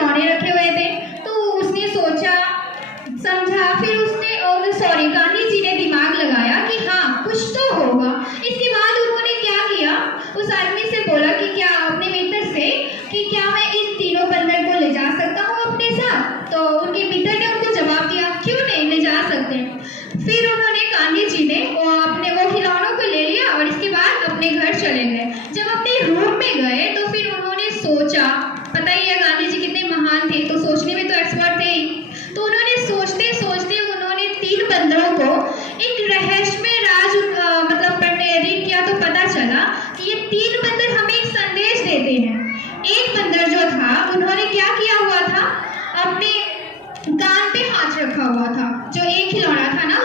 खिलौने रखे हुए थे। तो उसने सोचा समझा, फिर उसने सॉरी गांधी जी ने दिमाग लगाया कि हाँ कुछ तो होगा। इसके बाद उन्होंने क्या किया, उस आदमी से बोला कि क्या अपने मित्र से कि क्या मैं इन तीनों बंदर को ले जा सकता हूँ अपने साथ। तो उनके मित्र ने उनको जवाब दिया क्यों नहीं, ले जा सकते हैं। फिर उन्होंने गांधी जी ने अपने वो खिलौनों को ले लिया और इसके बाद अपने घर चले गए। जब अपने रूम में गए तो फिर उन्होंने सोचा, पता ही है गांधी जी कितने महान थे, तो सोचने में तो एक्सपर्ट थे ही। तो उन्होंने सोचते सोचते उन्होंने तीन बंदरों को एक रहस्यमय राज मतलब रीड किया। तो पता चला कि ये तीन बंदर हमें एक संदेश देते हैं। एक बंदर जो था उन्होंने क्या किया हुआ था, अपने कान पे हाथ रखा हुआ था। जो एक खिलौना था ना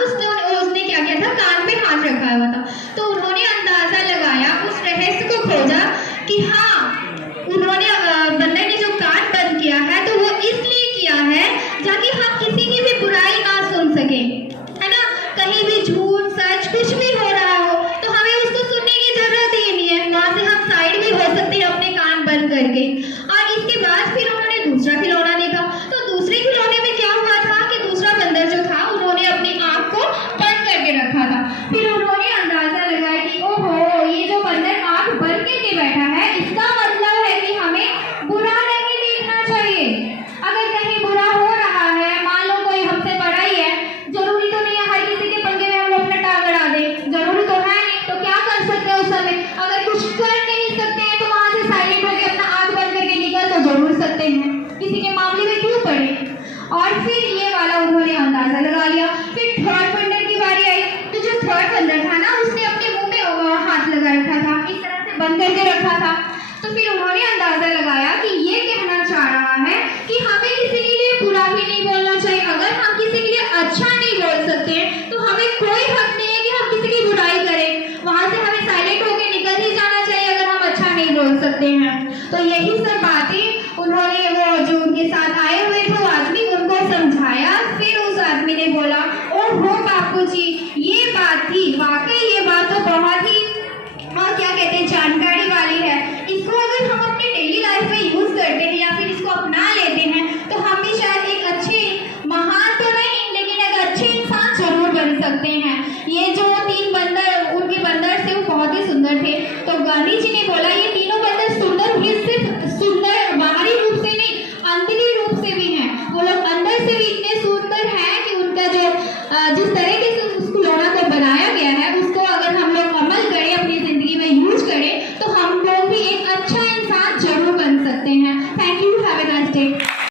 उसने क्या किया था, कान पे हाथ रखा हुआ था। तो उन्होंने अंदाजा लगाया, उस रहस्य को खोजा कि हाँ उन्होंने बंदर ने जो कान बंद किया है तो वो इसलिए किया है ताकि हम किसी की भी बुराई ना सुन सके, है ना। कहीं भी झूठ सच कुछ भी हो रहा हो तो हमें उसको सुनने की जरूरत ही नहीं है, वहां से हम साइड भी हो सकते हैं अपने कान बंद करके। और इसके बाद फिर उन्होंने दूसरा खिलौना देखा। तो दूसरे खिलौने में क्या हुआ था कि दूसरा बंदर जो था उन्होंने अपनी आंख को बंद करके रखा था। फिर उन्होंने अंदाजा लगाया कि ओहो ये जो बंदर आंख बंद करके बैठा है इसका मतलब है कि हमें बुरा नहीं देखना चाहिए। अगर कहीं बुरा हो रहा है, मान लो कोई हमसे बड़ा ही है, जरूरी तो नहीं है हर किसी के पंगे में हम लोग अपना टांग अड़ा दें, जरूरी तो है नहीं। तो क्या कर सकते हैं उस समय, अगर कुछ कर नहीं सकते हैं तो वहां से साइलेंट होकर अपना आंख बंद करके निकल तो जरूर सकते हैं, किसी के मामले में क्यों पड़े। और फिर ये वाला उन्होंने अंदाजा लगा लिया। फिर थर्ड बंदर की बारी आई। तो जो थर्ड बंदर था ना उसने अपने मुंह में हाथ लगा रखा था, इस तरह से बंद करके रखा था। तो फिर उन्होंने अंदाजा लगाया कि ये कहना चाह रहा है कि हमें किसी के लिए बुरा भी नहीं बोलना चाहिए। अगर हम किसी के लिए अच्छा नहीं बोल सकते तो हमें कोई हक नहीं है कि हम किसी की बुराई करें, वहां से हमें साइलेंट होकर निकल ही जाना चाहिए अगर हम अच्छा नहीं बोल सकते हैं। तो यही सब बातें उन्होंने वो जो उनके साथ आए हुए थे आदमी उनको समझाया। फिर उस आदमी ने बोला ओहो बापूजी ये बात थी, वाकई ये बात तो बहुत ही और क्या कहते हैं जानकारी वाली है। इसको अगर हम अपनी डेली लाइफ में यूज करते हैं या फिर इसको अपना लेते हैं तो हम भी शायद एक अच्छे, महान तो नहीं लेकिन एक अच्छे इंसान जरूर बन सकते हैं। ये जो तीन बंदर, उनके बंदर से वो बहुत ही सुंदर थे। तो गांधी जी ने बोला ये तीनों बंदर सुंदर भी, सिर्फ सुंदर बाहरी रूप से नहीं आंतरिक रूप से भी हैं। वो लोग अंदर से भी इतने सुंदर हैं कि उनका जो जिस तरीके से उस खिलौना को बनाया गया है उसको अगर हम लोग अमल करें, अपनी जिंदगी में यूज करें तो हम लोग भी एक अच्छा इंसान जरूर बन सकते हैं। Thank you, have a nice day.